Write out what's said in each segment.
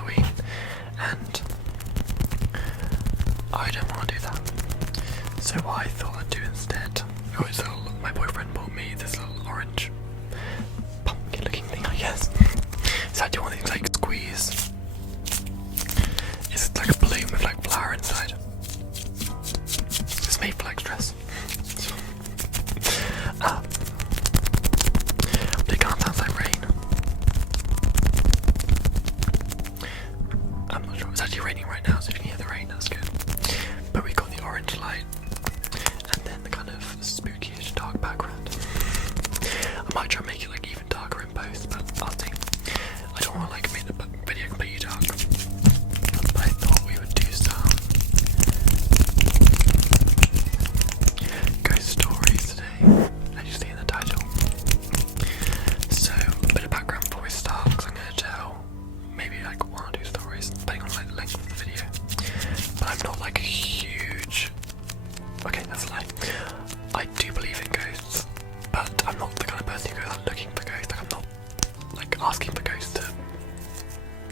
Halloween, and I don't want to do that. So what I thought I'd do instead, my boyfriend bought me this little orange pumpkin looking thing, I guess. It's actually one of these like squeeze. It's like a balloon with like flour inside. It's made for like stress. But it kind of sounds like rain. I'm not sure. It's actually raining right now, so if you can hear the rain, that's good. But we got the orange light and then the kind of spooky-ish dark background. I might try and make it like even darker in post, but I'll see. I don't want to like make the video completely dark. But I thought we would do some ghost stories today, as you see in the title. So a bit of background before we start, because I'm going to tell maybe like one or two stories, depending on like the length of the video. But I'm not like a huge... Okay, that's a lie. I do believe in ghosts, but I'm not the kind of person who goes out looking for ghosts. Like I'm not like asking for ghosts to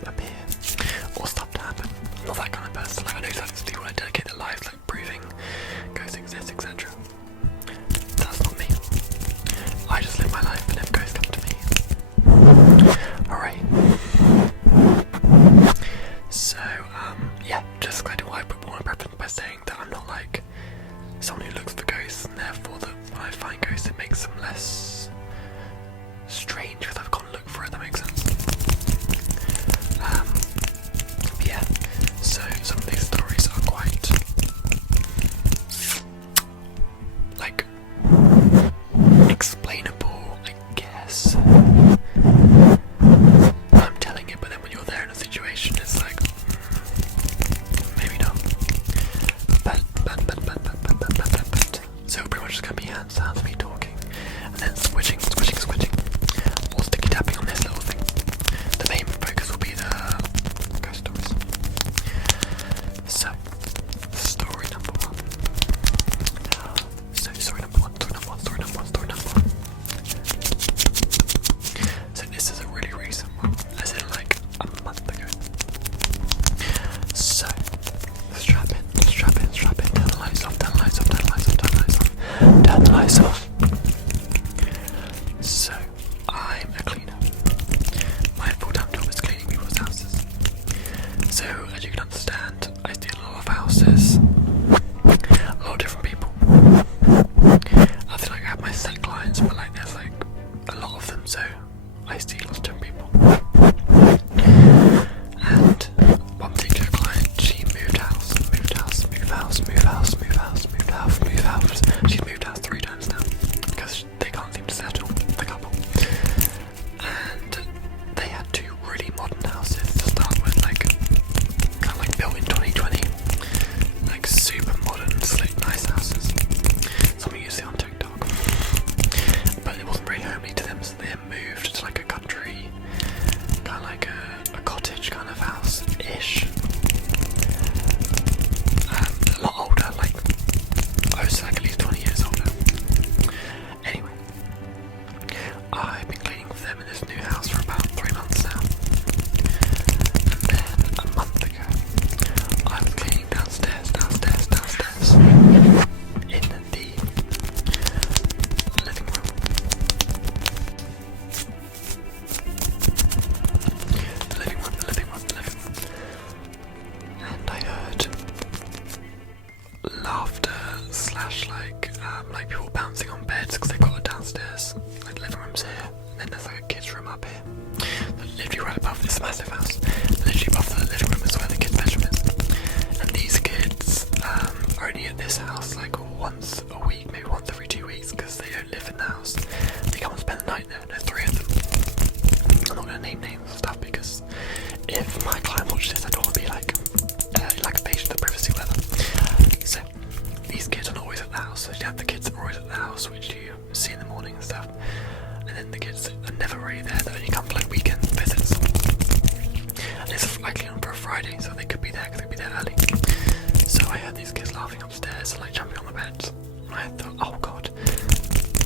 appear or stuff to happen. I'm not that kind of person. Like I know certain people that dedicate their lives like proving ghosts exist, etc. That's not me. I just live my life, and if ghosts come to me, alright. So yeah, just I want to preface by saying that I'm not like someone who looks for ghosts, and therefore that when I find ghosts it makes them less strange because I've gone to look for it. That makes sense. Yeah, so some of these stories are quite like explainable, I guess. I'm telling it, but then when you're there in a situation it's like maybe not. But so pretty much just gonna be hand sounds of me talking and then switching, or sticky tapping on this little thing. The main focus will be the ghost stories. So, story number one. So this is a really recent one, as in like a month ago. So, strap in, turn the lights off, turn the lights off. So, I'm a cleaner. My full-time job is cleaning people's houses. So, as you can understand, I see a lot of houses, a lot of different people. I feel like I have my set clients, but like there's like a lot of them, so I see lots of different people. And one particular client, she moved house. She's moved house 3 times now because they can't seem to settle, the couple. And they had 2 really modern houses to start with, like kind of like built in 2020, like super modern, slick, nice houses. Something you see on TikTok. But it wasn't very homely to them, so they had moved to like a country, kind of like a cottage kind of house-ish. A lot older, like I was like at least 20 years older. Anyway, I've been cleaning for them in this new house for about 3 months now. And then a month ago, I was cleaning downstairs in the living room. The living room. And I heard laughter / like people bouncing on beds because they've got a downstairs, like the living room's here, and then there's like a kids room up here. Literally right above this massive house. Literally above the living room is where the kids' bedroom is. And these kids are only at this house like once a week, maybe once every 2 weeks, because they don't live in the house. They come and spend the night there. There's 3 of them. I'm not gonna name names and stuff because if my client watched this, I don't want to be like invasion of privacy, whatever. So these kids are not always at the house. So you have the kids that are always at the house, which you see in the morning and stuff, and then the kids that are never really there, that only come for like weekend visits. And it's likely on for a Friday, so they could be there because they'd be there early. So I heard these kids laughing upstairs and like jumping on the beds. And I thought, oh god,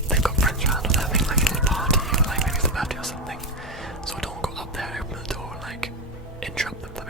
they've got friends around or they're having like a little party, or like maybe it's a birthday or something. So I don't got up there, open the door and like interrupt them for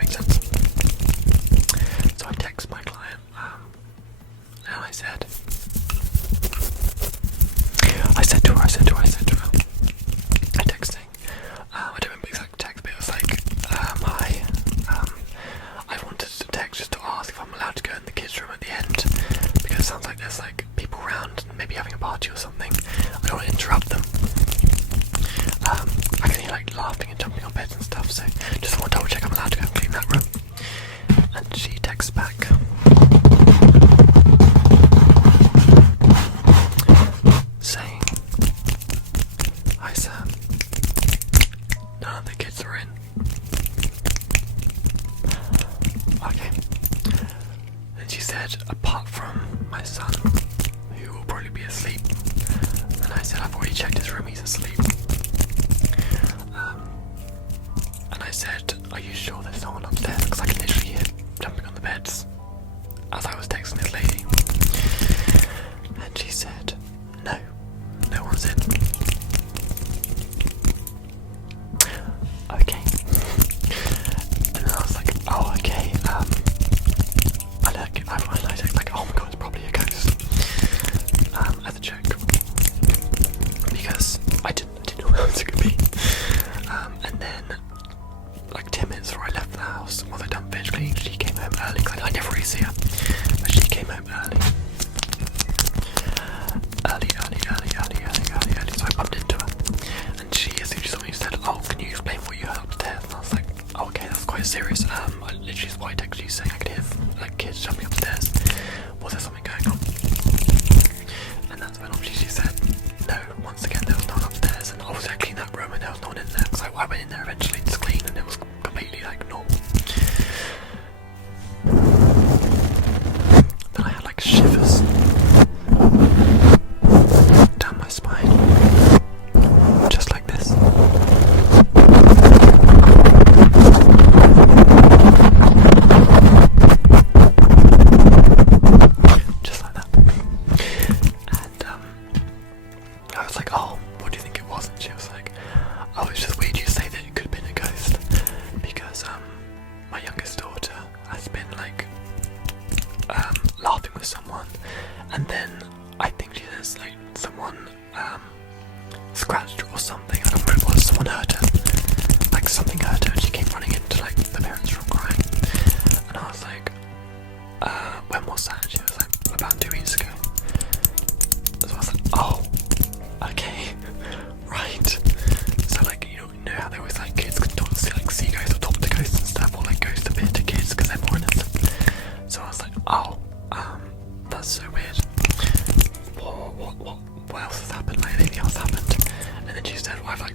asleep. And I said, are you sure there's no one upstairs? Because I can literally hear jumping on the beds as I was texting this lady. And she said, no, no one's in. Okay. And then I was like, oh, okay. I text like, oh my god, it's probably a ghost. As a joke. Because I didn't know where else it could be. And then, like 10 minutes before I left the house, while I done finish cleaning, she came home early, because I never really see her. But she came home early. Early. So I bumped into her. And she essentially saw me and said, oh, can you explain what you heard upstairs? And I was like, oh, okay, that's quite serious. I literally just white texted you saying I could hear like kids jumping upstairs. Was there something going on? And that's when obviously she said, no, once again there was no one upstairs. And I was actually in that room and there was no one in there. Because I went in there eventually to clean and it was completely like normal. Then I had like shivers down my spine. Just like this. Just like that. And I was like, oh, what do you think it was? And she was like, oh, it's just weird you say that it could have been a ghost. Because my youngest daughter has been like laughing with someone, and then I think she says like someone scratched her or something. I don't remember what it was. Someone hurt her. Like something hurt her and she came running into like the parents' room crying. And I was like, when was that? And she was like, about 2 weeks ago. So I was like, oh, okay, right. So like, you know how they always like kids can talk to like see ghosts or talk to ghosts and stuff, or like ghosts appear to kids because they're more innocent. So I was like, oh, that's so weird. What else has happened? Like anything else happened? And then she said, well, I've like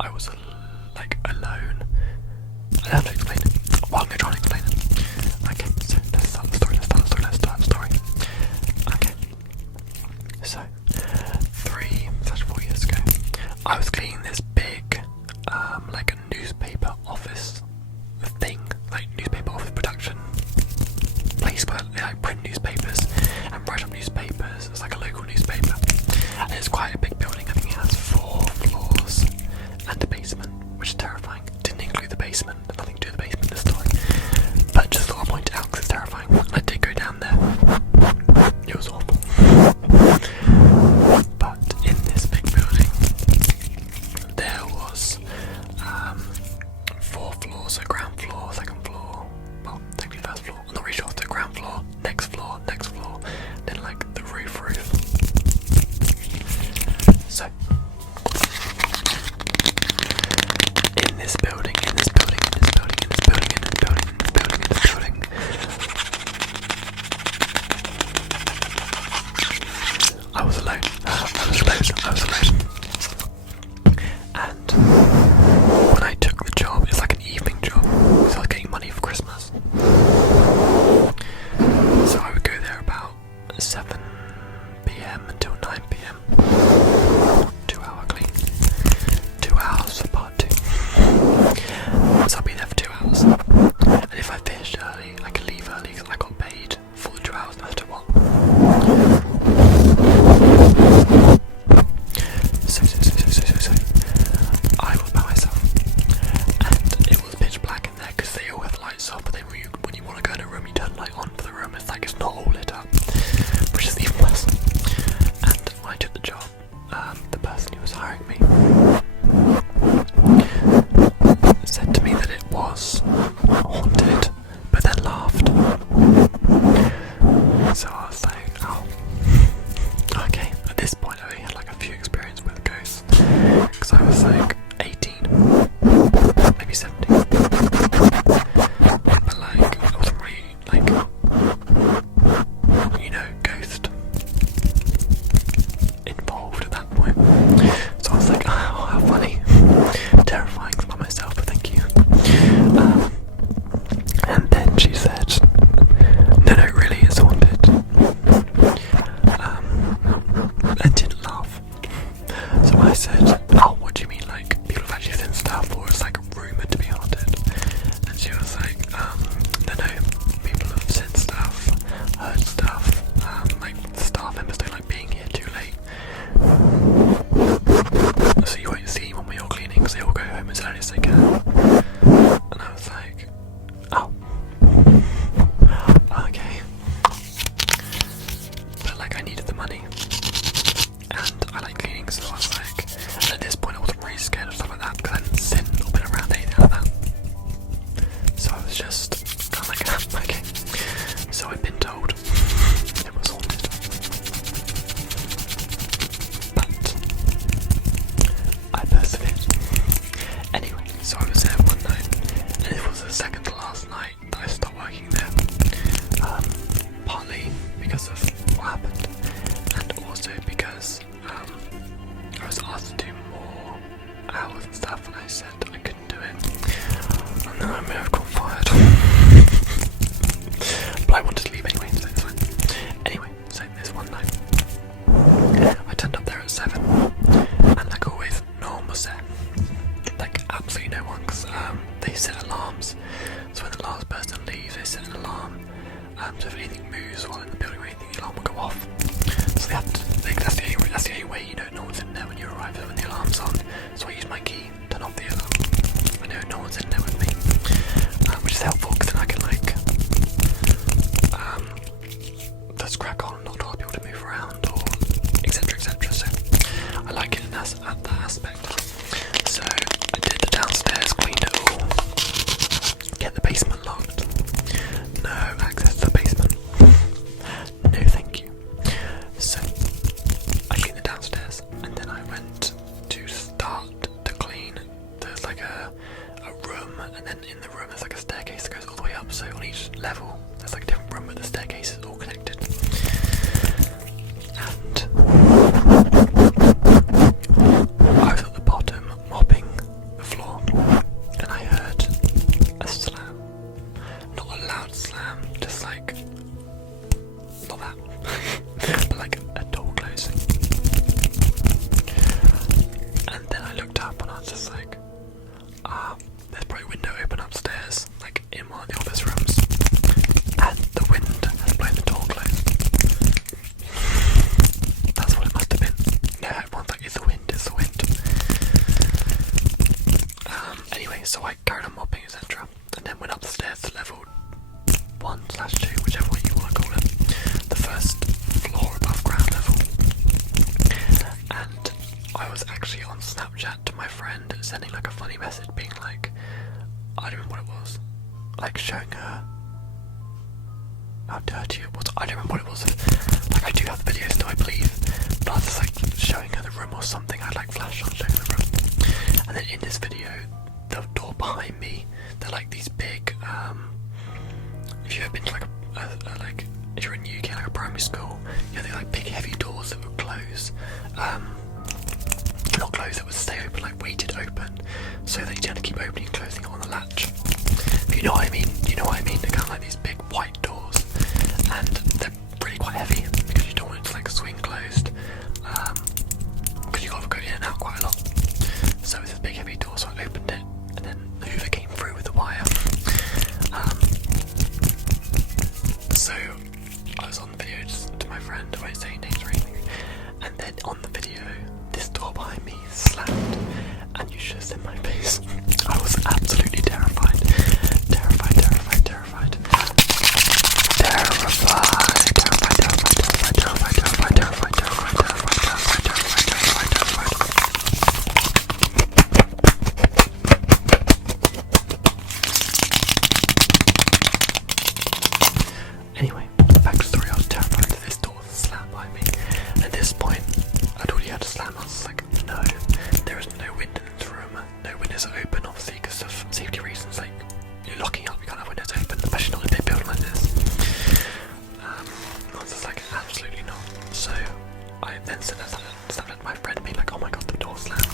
I was like alone. I don't have to explain it. Well, I'm gonna try and explain it. Okay, so let's start the story. Okay. So 3/4 years ago, I was cleaning this big like a newspaper office thing, like newspaper office production place where they like print newspapers and write up newspapers. It's like a local newspaper, and it's quite a big building. I think it has 4 floors and a basement, which is terrifying. Didn't include the basement, nothing to do with the basement this story, but just thought I'd point it out because it's terrifying. I did go down there, it was awful. But in this big building there was 4 floors, so ground floor, second floor, well technically first floor, I'm not really sure, so ground floor, next floor, then like the roof. So in this building, I was alone. And when I took the job, it's like an evening job, so I was getting money for Christmas. So I would go there about 7 PM until 9 PM. 2-hour clean. 2 hours for part 2. So I'll be there for 2 hours. And if I finished early, I could leave early because I got paid for the 2 hours no matter what. So I was by myself, and it was pitch black in there because they all have lights off, but then when you want to go in a room, you turn the light on for the room. It's like it's not all lit up, which is even worse. And when I took the job, the person who was hiring me said to me that it was haunted, but then laughed. So I was like, oh, okay. At this point I only had like a few experience with ghosts, because I was like 18, maybe 17, but like I wasn't really like, you know, ghost involved at that point. So I was like, oh how funny, terrifying by myself, but thank you. And then she said, no really, it's haunted. And didn't laugh. So I said, oh, what do you mean, like people have actually seen stuff, or it's like rumoured to be haunted? And she was like, no, people have seen stuff, heard stuff, like staff members don't like being here too late, so you won't see them when you're cleaning because they all go home as early as they can. And I was like, oh, okay. But like I needed the money, and I like cleaning, so I was like, and at this point I wasn't really scared of stuff like that because I hadn't seen or been around anything like that. So I was just kind of like, okay. So I'd been told it was haunted, but I persevered. Anyway, so I was there one night, and it was the second to last night that I stopped working there. Partly because of what happened, and also because I was asked to do more hours and stuff, and I said I couldn't do it, and then I may have got fired. But I wanted to leave anyway, so it's fine. Anyway, so this one night I turned up there at 7, and like always no one was there, like absolutely no one, because they set alarms, so when the last person leaves they set an alarm, so if anything moves while in the building or anything, the alarm will go off. So they have to, that's the only way you know no one's in there when you arrive, is when the alarm's on. So I use my key, turn off the alarm. I know no one's in there with me, which is helpful because then I can like just crack on, not tell people to move around, or etc. So I like it in that aspect. So I did the downstairs, cleaned it all, get the basement locked. No access to the basement. No thank you. So I cleaned the downstairs, and then I went to start to clean. There's like a room, and then in the room there's like a staircase that goes all the way up, so on each level there's like a different room, but the staircase is all connected. And I was at the bottom mopping there's probably a window open upstairs, like in one of the office rooms, and the wind has blown the door closed. That's what it must have been. No, everyone's like, it's the wind, it's the wind. Anyway, so I carried on mopping, etc. And then went upstairs to level 1/2, whichever way you want to call it. The first floor above ground level. And I was actually on Snapchat to my friend, sending like a funny message being like, I don't remember what it was. Like showing her how dirty it was. I don't remember what it was. Like I do have the video still, I believe. But I was just like showing her the room or something. I'd like flash on showing the room. And then in this video, the door behind me, they're like these big, if you've ever been to like like if you're in the UK, like a primary school, you know, they're like big heavy doors that would close. Not close, that would stay open, like weighted open, so that you tend to keep opening and closing it on the latch. If you know what I mean, you know what I mean. They're kind of like these big white doors, and they're really quite heavy because you don't want it to like swing closed, because you got to go in and out quite a lot. So it's a big heavy door, so I opened it, and then the Hoover came through with the wire. So I was on the video just to my friend, I won't say names or anything, and then on the video, this door behind me slammed, and you should have seen my face. I was absolutely terrified. Terrified. Anyway, back to the story. I was terrified that this door was slammed behind me. At this point, I'd already had to slam. I was like, no, there is no window in this room. No windows are open, obviously, because of safety reasons. Like, you're locking up, you can't have windows open, especially not in a big building like this. I was just like, absolutely not. So I then said to my friend, being like, oh my god, the door slammed.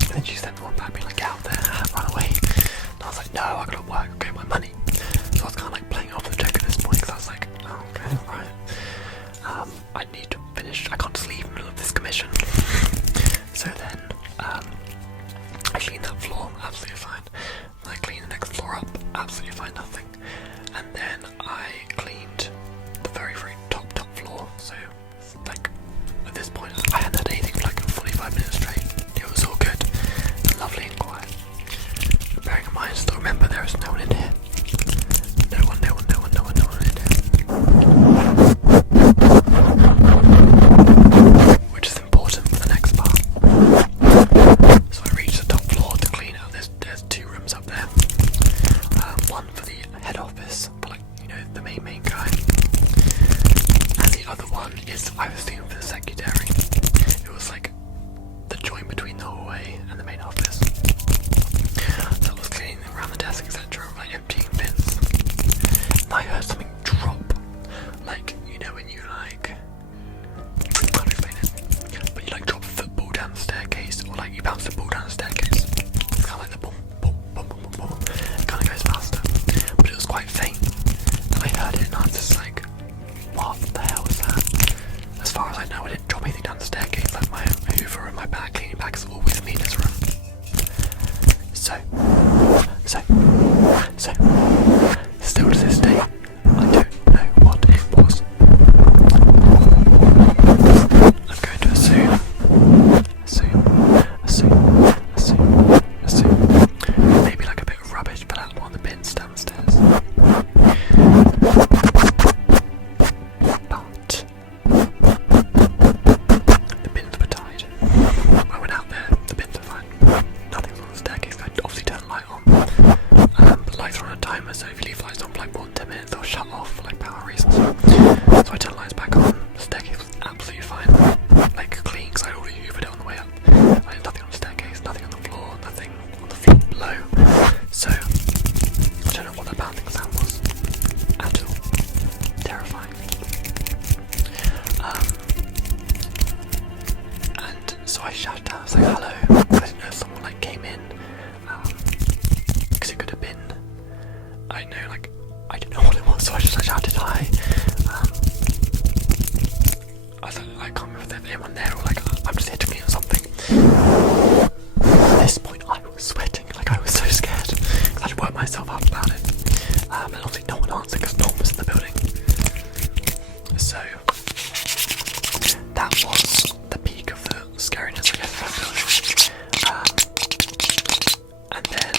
And then she sent me one back, being like, get out there, run away. And I was like, no, I gotta work, I'll get my money. So I was kind of like playing off the joke at this point, because I was like, oh, okay, right. I need to finish, I can't just leave in the middle of this commission. So then, I cleaned that floor, absolutely fine. And I cleaned the next floor up, absolutely fine, nothing. And then I cleaned the very, very top floor. So, like, at this point, I hadn't had anything for like 45 minutes straight. It was all good, and lovely and quiet. But bearing in mind, still remember there is no one in here. No one in here. Which is important for the next part. So I reached the top floor to clean out. There's two rooms up there. One for the head office, for like, you know, the main guy. And the other one is, I was thinking, for the secretary. It was like the joint between the hallway and the main office. So I was cleaning around the desk, etc., like emptying bins. And I heard something drop. Like, you know, when you like, I can't explain it, but you like drop a football down the staircase, or like you bounce the ball down the staircase. It's kind of like the boom, boom, boom, boom, boom, boom. It kind of goes faster, but it was quite faint. And I heard it, and I was just like, what the hell was that? As far as I know, I didn't drop anything down the staircase. Like my Hoover and my bag, cleaning bag is all with me in this room. So, still to this day, I don't know what it was. I'm going to assume. Maybe like a bit of rubbish fell out of one of the bins downstairs. But the bins were tied. I went out there, the bins were fine. Nothing was on the staircase. I obviously turned the light on. But lights are on a timer, so if you leave lights on for like more than 10 minutes, they'll shut off for like power reasons. So I turned the lights back on. The staircase was absolutely fine. Like clean, because I already hoovered it on the way up. I had nothing on the staircase, nothing on the floor, nothing on the floor below. So I don't know what that bouncing sound was at all. Terrifying. And so I shouted out, I was like, hello. I didn't know if someone like came in, because it could have been, I don't know, like, I didn't know what it was, so I just like, shouted hi. I was like, I can't remember if there's anyone there, or like, I'm just here to clean or something. scariness, I guess, of that building. And then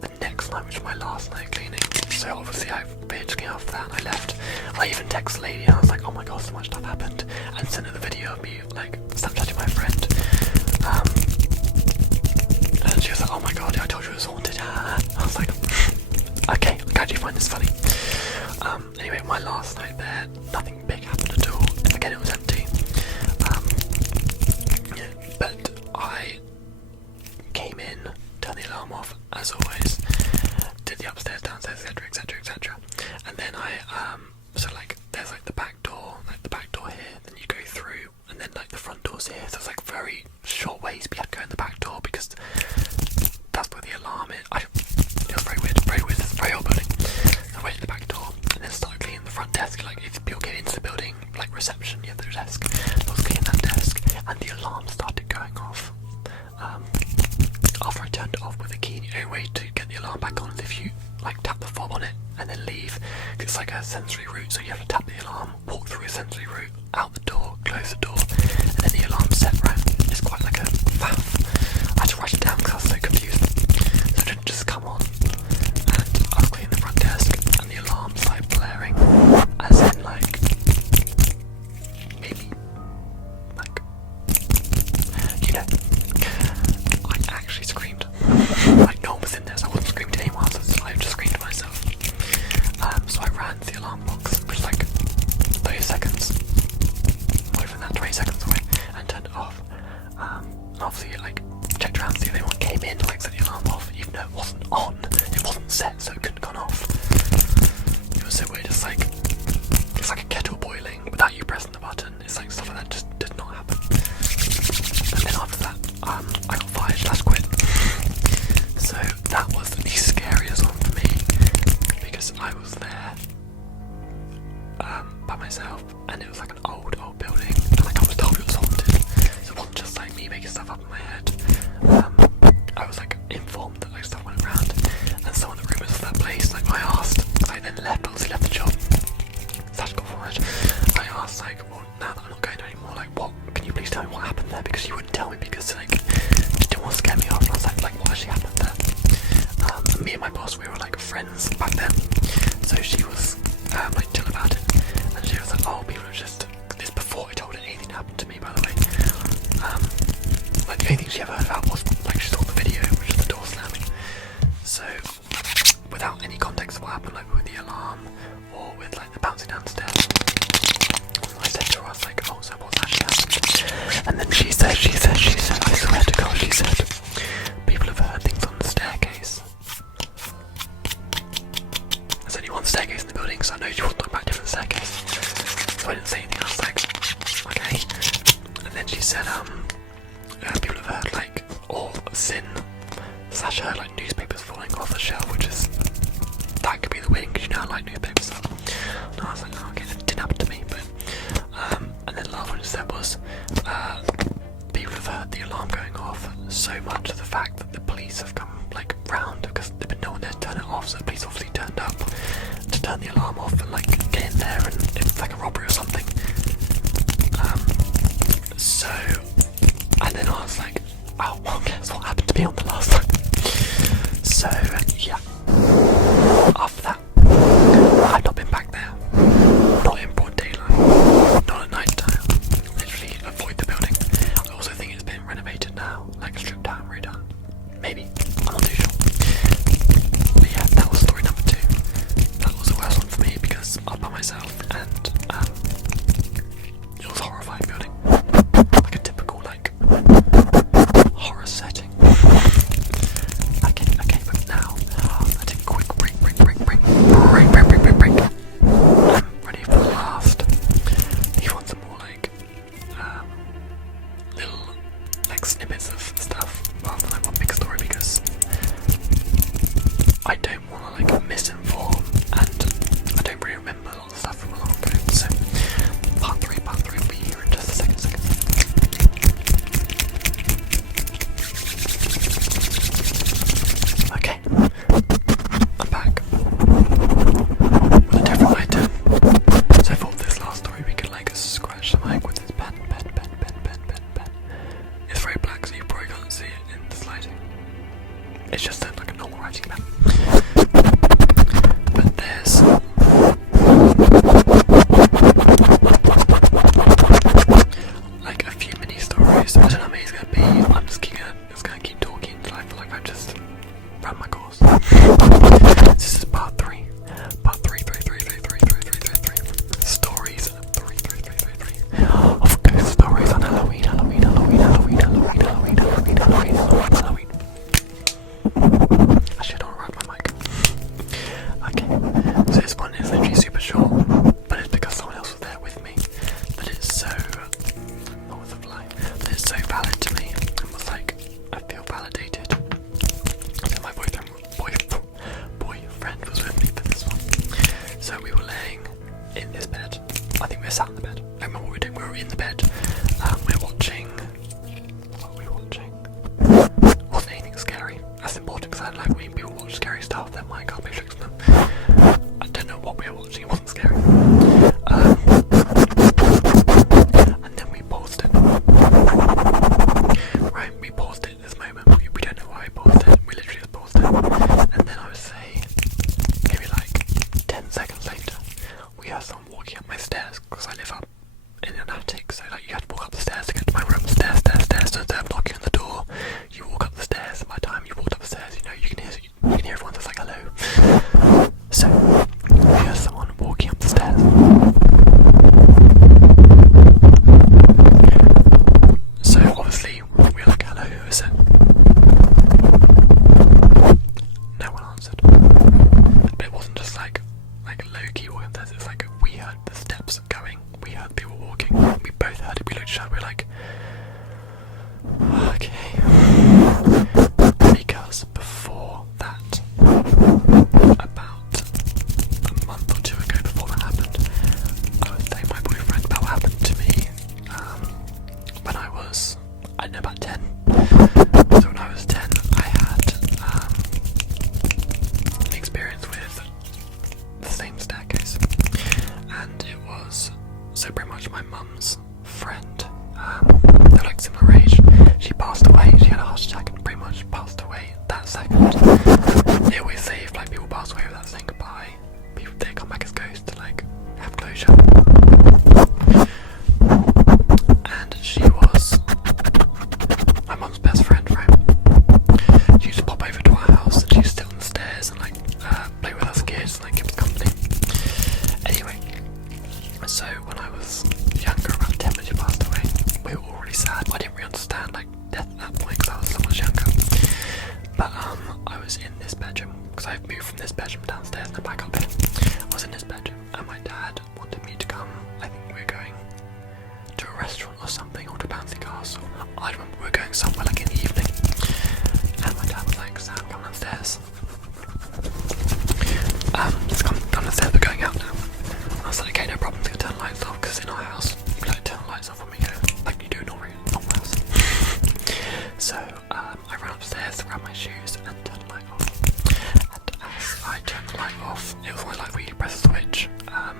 the next night, which was my last night cleaning, so obviously I finished cleaning after that and I left. I even texted the lady and I was like, oh my god, so much stuff happened, and sent her the video of me like Snapchatting my friend. And she was like, oh my god, I told you it was haunted. I was like, okay, I'm glad you find this funny. Anyway, my last night there, nothing big happened at all. Again, it was empty. But I came in, turned the alarm off, as always, did the upstairs, downstairs, etc, etc. And then so like, there's like the back door here, then you go through, and then like the front door's here, so it's like very short ways, but you have to go in the back door, because that's where the alarm is. It was very weird, it's a very old building. So I went to the back door, and then started cleaning the front desk, like if people get into the building, like reception, you have the desk, so I was cleaning that desk, and the alarm started going off. After I turned it off with a key, the only way to get the alarm back on is if you like tap the fob on it and then leave. It's like a sensory route, so you have to tap the alarm, walk through a sensory route, out the door, close the door, and then the alarm's set right. It's quite like a faff. I had to write it down because I was so confused. So it didn't just come on, and I was cleaning the front desk, and the alarm started blaring, as in like maybe like, you know, I actually screamed. Like no one was in there, so I wasn't screaming to anyone else, I just screamed to myself. So I ran to the alarm box, which was like 30 seconds away from that, 20 seconds away, and turned it off. And obviously like checked around to see if anyone came in to like set the alarm off, even though it wasn't on, it wasn't set, so it couldn't have gone off. It was so weird. It's like a kettle boiling without you pressing the button. It's like stuff like that just did not happen. And then after that, I got fired, that's quit. So that was the scariest one for me, because I was there by myself, and it was like an old building, and like I was told it was haunted, so it wasn't just like me making stuff up in my head. I was like informed that like stuff went around, and some of the rumours of that place, like I asked, I then obviously left the job, Sash got fired. I asked like, well, now that I'm not going there anymore, like what, can you please tell me what happened there, because you wouldn't tell me, because like you didn't want to scare me off. And I was like what actually happened there? And me and my boss, we were like friends back then, so she was like chill about it, and she was like, oh, people are just, this before I told her anything happened to me, by the way. Like the only thing she ever heard about was like she saw the video, which was the door slamming. So without any context of what happened, like with the alarm or with like the bouncing downstairs, I said to her, I was like, oh, so what's actually happened? And then she said, I swear to God, she said, people have heard things on the staircase. There's only one staircase in the building, so I know she wasn't talking about a different staircase. So I didn't say anything. I was like, okay. And then she said, people have heard like, or seen, Sasha heard like newspapers falling off the shelf, which is, that could be the wing, because you know I like newspapers. And I was like, oh, okay, that didn't happen to me, but, and then the last one she said was, people have heard the alarm going off so much to the fact that the police have come like round, because they've been no one there to turn it off, so the police obviously turned up to turn the alarm off and like get in there, and it's like a robbery or something. So, and then I was like, oh, well, guess what happened to me on the last time. So yeah, after that I've not been back there, not in broad daylight, not at night time, literally avoid the building. I also think it's been renovated now, like stripped down, redone, maybe, I'm not too sure. But yeah, that was story number 2. That was the worst one for me, because I was by myself, and it was a horrifying building, like a typical like horror setting. Okay, but now I take a quick break. I'm ready for the last. You want some more like little like snippets of stuff rather than like one big story, because I don't want to like misinform, and I don't really remember a lot of stuff from a long ago. So part 3 will be here in just a second. Okay, I'm back with a different item. So I thought this last story we could like scratch the mic with this pen. It's just like a normal writing pen. But there's like a few mini stories. I don't know how many it's gonna be. I'm just gonna keep talking until I feel like I've just run my course. This is part 3. Part 3. Stories 3. Of ghost stories on Halloween. I should not ride my mic. Okay, so this one is literally super short, but it's because someone else was there with me that it's so, what was the fly? That it's so valid to me, and was like, I feel validated. So my boyfriend was with me for this one. So we were laying in this bed. I think we were sat in the bed. I remember what we were doing. We were in the bed. We were watching. What were we watching? Wasn't anything scary. That's important because I like when people watch scary stuff. Then my can't be fixing them. I don't know what we were watching. It wasn't scary. And then we paused it. Right, we paused it at this moment. We don't know why we paused it. We literally just paused it. And then I would say, maybe like 10 seconds later, we heard someone walking up my stairs because I live up in an attic. So like you have to walk up the stairs to get to my room. Stairs. So instead of knocking on the door, you walk up the stairs. And by the time you walked up the stairs, you know you can hear everyone that's like hello. So we heard someone walking up the stairs. So obviously we're like, hello, who is it? No one answered. But it wasn't just like low-key walking upstairs, it's like we heard the steps going, we heard people walking, we both heard it, we looked at each other, we're like, okay. Because before that, about a month or 2 ago before that happened, I was telling my boyfriend about what happened to me when I was, I don't know, about 10. So when I was 10, I had an experience with the same staircase, and it was, so pretty much my mum's friend, they're like similar age, she passed away, she had a heart attack and pretty much passed away that second. They always say if like people pass away without saying goodbye, they come back as ghosts to like have closure. And she was my mum's best friend, right? She used to pop over to our house and she used to sit on the stairs and like play with us kids and like give us company. Anyway, so when I was younger, about 10 when she passed away, we were all really sad. I didn't really understand like death at that point because I was so much younger. But I was in this bedroom because I've moved from this bedroom downstairs and back up here. I was in this bedroom and my dad wanted me to come. I think we were going to a restaurant or something, or to Bouncy Castle. I remember we were going somewhere like in the evening. And my dad was like, Sam, come downstairs. Let's come downstairs, we're going out now. I was like, okay, no problem, I'm going to turn the lights off, because in our house, we like turn the lights off when we go, like you do normally in a normal house. So, I ran upstairs to grab my shoes and turn the light off. And as I turned the light off, it was like where you press the switch, and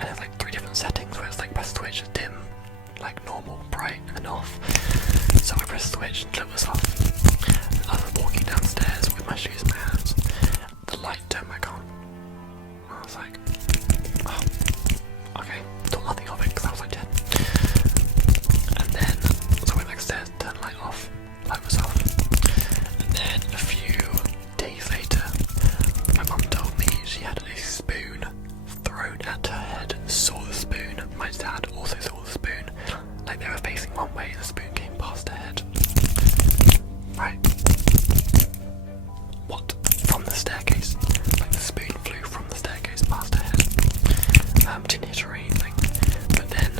there's like 3 different settings where it's like press the switch, dim, like normal, bright, and then off. So I pressed the switch until it was off. I was walking downstairs with my shoes in my hands. The light turned back on. I was like, oh, okay. Thought nothing of it because I was like 10. And then, so I went backstairs, turned the light off. Light was off. And then a few days later, my mum told me she had a spoon thrown at her head. Saw the spoon. My dad also saw the spoon. Like they were facing one way and the spoon came past her head. Right. What? From the staircase. Like the spoon flew from the staircase past her head. Didn't hit her or anything. But then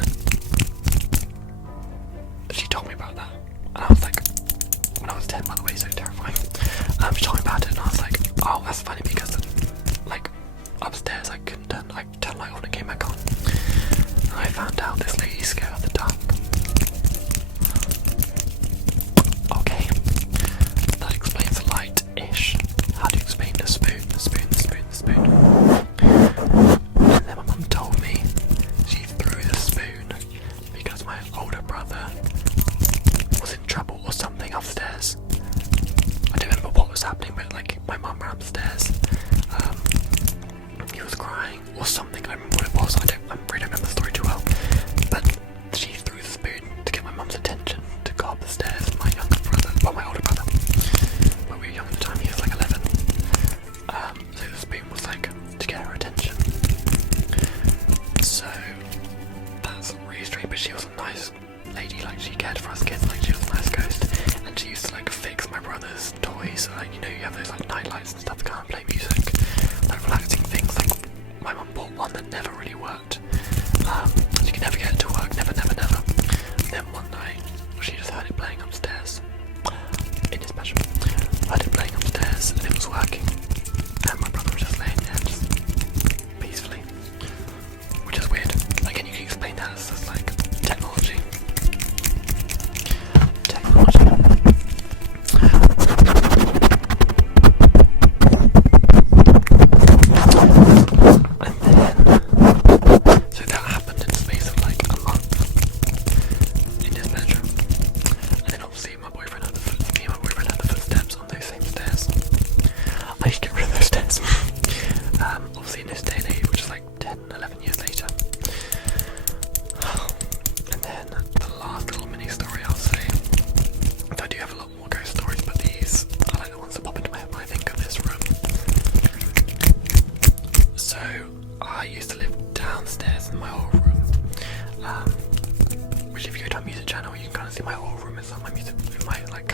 she told me about that. And I was like, when I was 10 by the way, so terrifying. She told me about it and I was like, oh that's funny because like upstairs I couldn't turn the light off and it came back on. And I found out this lady's scared of the dark. Okay, that explains the light-ish. How do you explain the spoon? The spoon. And then my mum told me she threw the spoon because my older brother was in trouble or something upstairs. I don't remember what was happening, but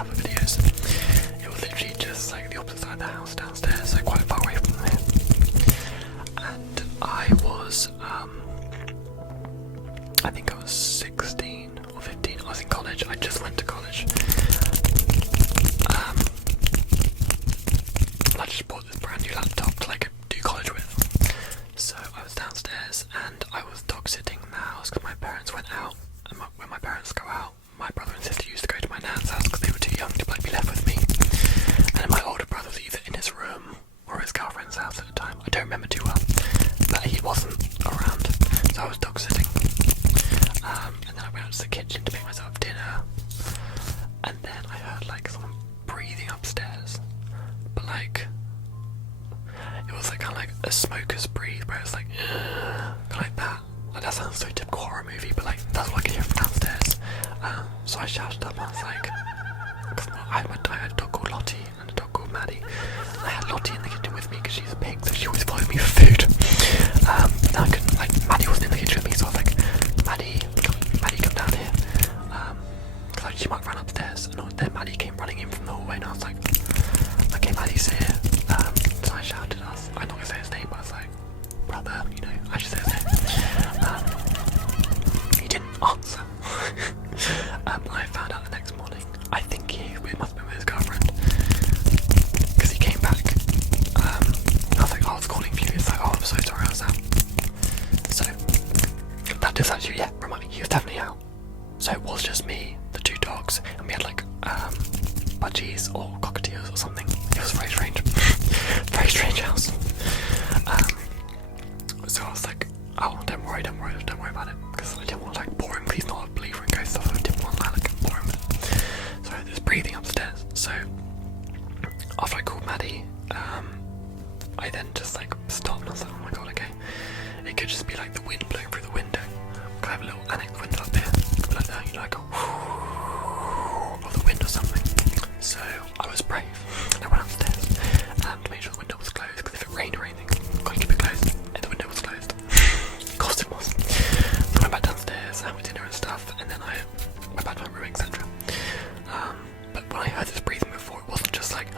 other videos. It was literally just like the opposite side of the house downstairs, so quite far away from here. And I was, I think I was 16 or 15. I was in college. I just went to college. I just bought this brand new laptop to like do college with. So I was downstairs and I was dog sitting in the house because my parents went out. And when my parents go out, my brother and sister used to go to my nan's house because they were too young to like be left with me. And then my older brother was either in his room or his girlfriend's house at the time. I don't remember too well, but he wasn't around, so I was dog sitting. And then I went out to the kitchen to make myself dinner, and then I heard like someone breathing upstairs, but like it was like kind of like a smoker's breathe, where it's like like that. Like, that sounds so typical horror movie, but like that's what I could hear from downstairs. So I shouted up. I was like, I had a dog called Lottie and a dog called Maddie. I had Lottie in the kitchen with me because she's a pig, so she always followed me for food. And I couldn't, like, Maddie wasn't in the kitchen with me, so I was like, Maddie, come down here. Because she might run upstairs. And then Maddie came running in from the hallway, and I was like, okay, Maddie's here. So I shouted us. I'm not gonna say his name, but I was like, brother, you know, I should say his name. He didn't answer. I found out the next morning. I think it must have been with his girlfriend, because he came back. I was like, oh, I was calling for you. He's like, oh, I'm so sorry, I was out. So that just actually, yeah, remind me, he was definitely out. So it was just me, the two dogs, and we had like budgies or cockatiels or something. It was very strange. Very strange house. So I was like, oh, don't worry about it, because I didn't want to like bore him. He's not a believer in ghost stuff, so I didn't want to like bore him. So there's breathing upstairs. So after I called Maddie, I then just like stopped and I was like, oh my god, okay. It could just be like the wind blowing through the window. I have a little annex window up here, like that, you know, like a of the wind or something. So I was brave and I went upstairs to make sure the window was closed, because if it rained or anything, I've got to keep it closed. And the window was closed. Of course it was. So I went back downstairs, had my dinner and stuff, and then I went back to my room, etc. But when I heard this breathing before, it wasn't just like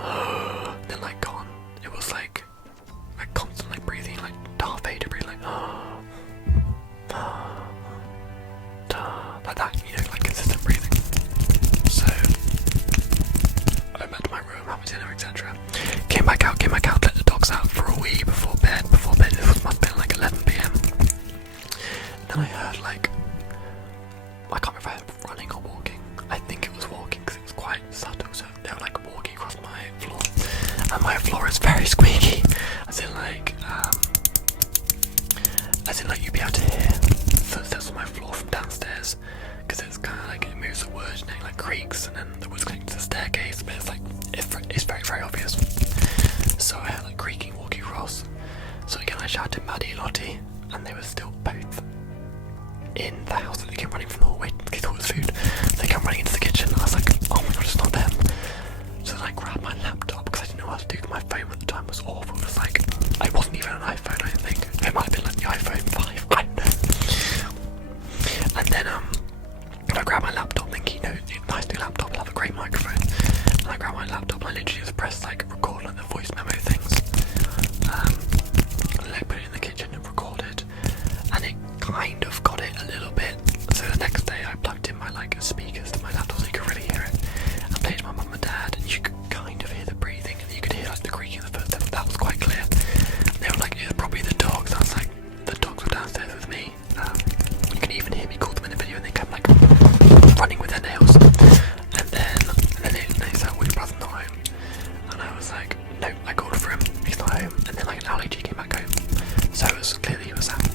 then like gone. It was like constant like breathing, like Darth Vader breathing, like like that, you know, like consistent breathing. So I went back to my room, had my dinner, etc. Came back out, let the dogs out for a wee before bed. It must have been like 11 PM. Then I heard like, I can't remember if I heard running or walking. I think it was walking because it was quite subtle, so they were like walking across my floor. And my floor is very squeaky, as in like you'd be able to hear footsteps on my floor from downstairs, because it's kind of like it moves the wood and it like creaks, and then the wood's connected to the staircase, but it's like it's very, very obvious. So I heard like creaking walking across. So again I shouted Maddie, Lottie, and they were still both in the house. They came running from the hallway, they thought it was food. They came running into the kitchen. I was like, oh my god, it's not them. So then I grabbed my laptop, because I didn't know what to do. My phone at the time was awful. It was like, it wasn't even an iPhone, I don't think. It might have been like the iPhone 5, I don't know. And then I grabbed my laptop thinking, you know, nice new laptop, I'll have a great microphone. And I grabbed my laptop and I literally just pressed like record, like the voice memo things. And I put it in the kitchen and recorded, and it kind of got it a little bit. So the next day I plugged in my like speakers to my laptop so you could really hear it. I played to my mum and dad, and you could kind of hear the breathing, and you could hear like the creaking of the footsteps. That was quite clear. And they were like, it was probably the dogs. I was like, the dogs were downstairs with me. You can even hear me call them in the video, and they kept like running with their nails. And then they said, well, your brother's not home. And I was like, no, I called for him, he's not home. And then like an hour later he came back home. So it was clearly he was out.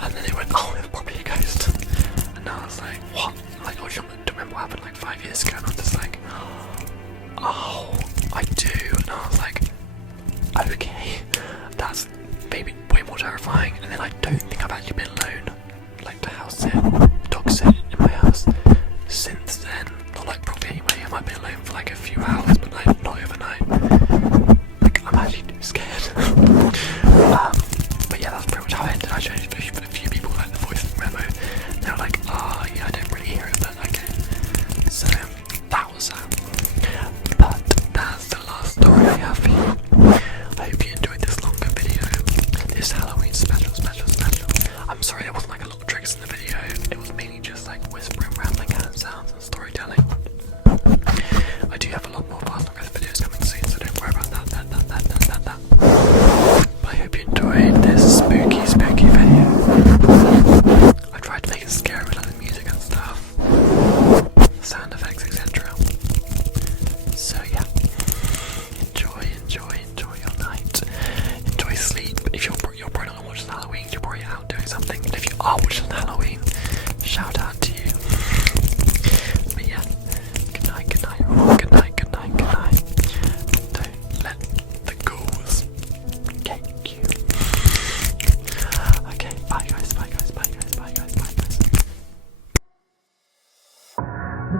And then they went, oh, it's probably a ghost. And I was like, what? I'm like, oh, do you remember what happened like 5 years ago? And I was just like, oh, I do. And I was like, okay, that's maybe way more terrifying. And then I don't think I've actually been alone, like to house sit, dog sit in my house since then. Not like properly anyway. I might be alone for like a few hours, but like not overnight. Like I'm actually too scared. But yeah, that's pretty much how I ended. I showed a few people like the voice memo. They were like, yeah, I don't really hear it, but okay.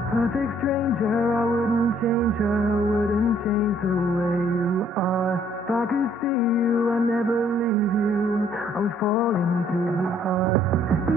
Perfect stranger, I wouldn't change her, wouldn't change the way you are. If I could see you, I'd never leave you. I'm falling too hard.